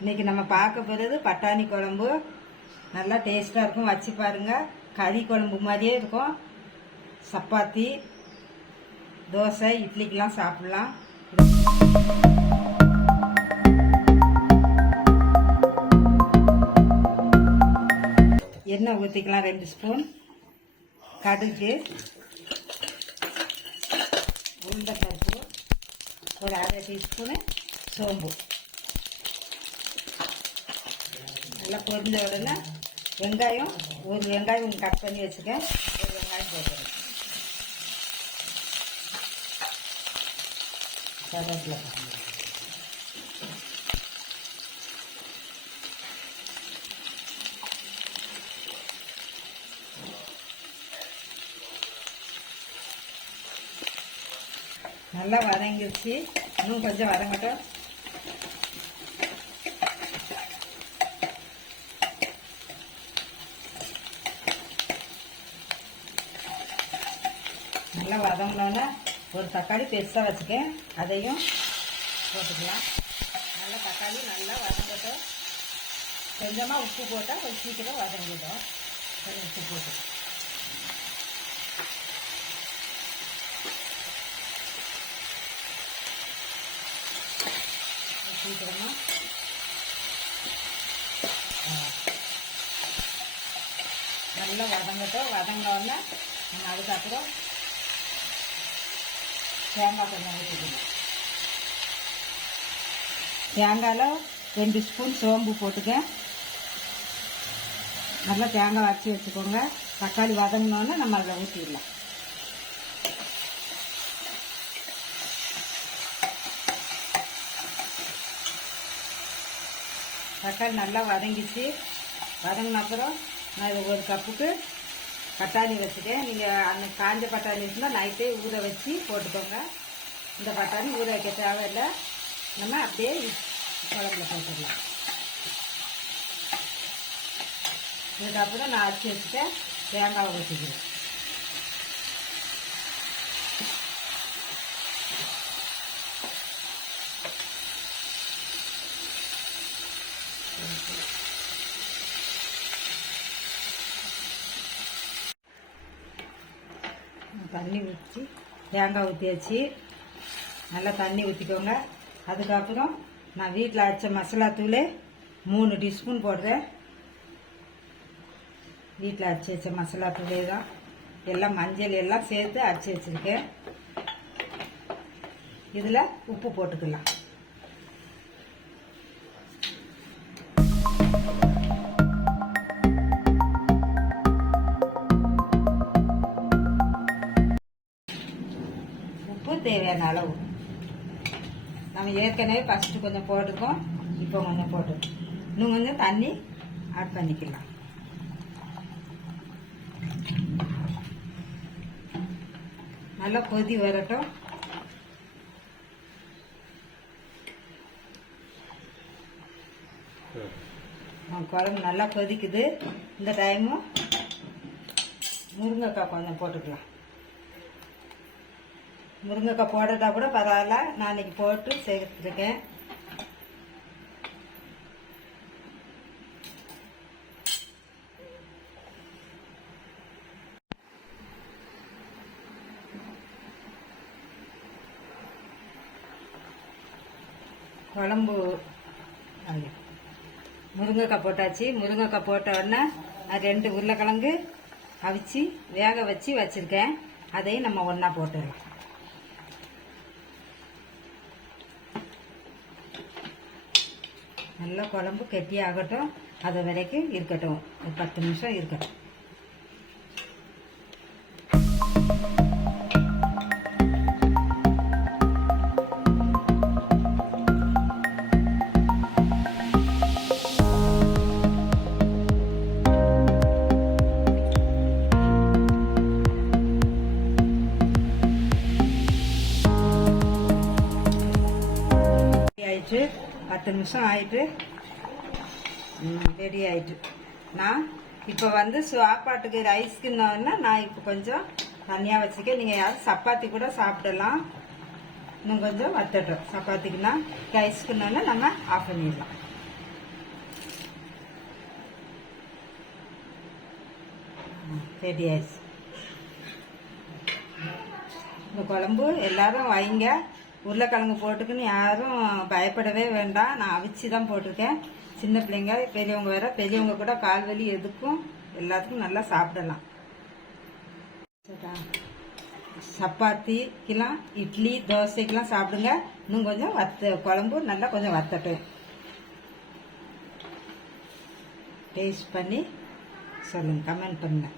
இன்னைக்கு நம்ம பார்க்க போகிறது பட்டாணி குழம்பு. நல்லா டேஸ்ட்டாக இருக்கும். வச்சு பாருங்கள் கறி குழம்பு மாதிரியே இருக்கும். சப்பாத்தி தோசை இட்லிக்கெலாம் சாப்பிட்லாம். எண்ணெய் ஊற்றிக்கலாம் ரெண்டு ஸ்பூன். கடுகு உருண்டைப்பருப்பு ஒரு அரை டீஸ்பூனு சோம்பு. நல்லா பொருந்த உடனே வெங்காயம் ஒரு வெங்காயம் கட் பண்ணி வச்சுக்கேன் ஒரு வெங்காயம் போட்டுறேன். கருவேப்பிலை. நல்லா வதங்கிடுச்சு. இன்னும் கொஞ்சம் வதங்கட்டும். நல்லா வதங்கினோன்னே ஒரு தக்காளி பெருசாக வச்சுக்கேன். அதையும் போட்டுக்கலாம். நல்லா தக்காளி நல்லா வதங்கட்டும். கொஞ்சமாக உப்பு போட்டால் கொஞ்சம் சீக்கிரம் வதங்கிடும். கொஞ்சம் உப்பு போட்டு. சீக்கிரமாக நல்லா வதங்கட்டும். வதங்கினோடனே நம்ம அதுக்கப்புறம் தேங்காய் கொஞ்சம் ஊற்றிக்கணும் தேங்காயில் ரெண்டு ஸ்பூன் சோம்பு போட்டுக்க. நல்லா தேங்காய் வச்சு வச்சுக்கோங்க. தக்காளி வதங்கினோன்னே நம்ம அதில் ஊற்றிடலாம் தக்காளி நல்லா வதங்கிச்சு வதங்கின அப்புறம் நான் இது ஒரு கப்புக்கு பட்டாணி வச்சுட்டேன். நீங்கள் அந்த காஞ்ச பட்டாணி இருந்தால் நைட்டே ஊற வச்சு போட்டுக்கோங்க. இந்த பட்டாணி ஊற வைக்க தேவையில்லை. நம்ம அப்படியே குழம்புல போட்டுடலாம். இதுக்கப்புறம் நான் அரைச்சி வச்சுட்டேன். தேங்காய் ஊற்றிக்கிறேன் தண்ணி ஊற்றி தேங்காய் ஊற்றியாச்சு நல்லா தண்ணி ஊற்றிக்கோங்க அதுக்கப்புறம் நான் வீட்டில் அரைச்ச மசாலா தூள் மூணு டீஸ்பூன் போடுறேன். வீட்டில் அரைச்சி வச்ச மசாலா தூளே தான். எல்லாம் மஞ்சள் எல்லாம் சேர்த்து அரைச்சி வச்சுருக்கேன். இதில் உப்பு போட்டுக்கலாம். தேவையான அளவு நம்ம ஏற்கனவே ஃபஸ்ட்டு கொஞ்சம் போட்டிருக்கோம் இப்போ கொஞ்சம் போட்டு இன்னும் கொஞ்சம் தண்ணி ஆட் பண்ணிக்கலாம். நல்லா கொதி வரட்டும். குழம்பு நல்லா கொதிக்குது. இந்த டைமும் முருங்கைக்காய் கொஞ்சம் போட்டுக்கலாம். முருங்கைக்காய் போடாட்டா கூட பரவாயில்ல. நான் இன்னைக்கு போட்டு சேர்த்துருக்கேன் குழம்பு முருங்கைக்காய் போட்டாச்சு. முருங்கைக்காய் போட்ட உடனே நான் ரெண்டு உருளைக்கிழங்கு அவிச்சு வேக வச்சு வச்சுருக்கேன். அதையும் நம்ம ஒன்றா போட்டுடலாம். நல்லா குழம்பு கெட்டியாகட்டும் அது வரைக்கும் இருக்கட்டும். ஒரு பத்து நிமிஷம் இருக்கட்டும். பத்து நிமிஷம் ஆயிட்டு ரெடி ஆயிட்டு. நான் இப்போ வந்து சாப்பாட்டுக்கு ரைஸ்க்குன்னா நான் இப்போ கொஞ்சம் தனியாக வச்சுக்க நீங்கள் யாரும் சப்பாத்தி கூட சாப்பிடலாம். இன்னும் கொஞ்சம் வத்தட்டும். சப்பாத்திக்குன்னா ரைஸ்க்குன்னா நம்ம ஆஃப் பண்ணிடலாம். ரெடி ஆயிடுச்சு. இந்த குழம்பு எல்லாரும் வைங்க. உருளைக்கிழங்கு போட்டுக்குன்னு யாரும் பயப்படவே வேண்டாம். நான் அவிச்சு தான் போட்டிருக்கேன். சின்ன பிள்ளைங்க பெரியவங்க வேற பெரியவங்க கூட கால் வலி எதுக்கும் எல்லாத்துக்கும் நல்லா சாப்பிடலாம். சப்பாத்திக்கெலாம் சப்பாத்திக்கெல்லாம் இட்லி தோசைக்கெல்லாம் சாப்பிடுங்க. இன்னும் கொஞ்சம் வத்த குழம்பு நல்லா கொஞ்சம் வத்தட்டும் டேஸ்ட் பண்ணி சொல்லுங்கள் கமெண்ட் பண்ணுங்கள்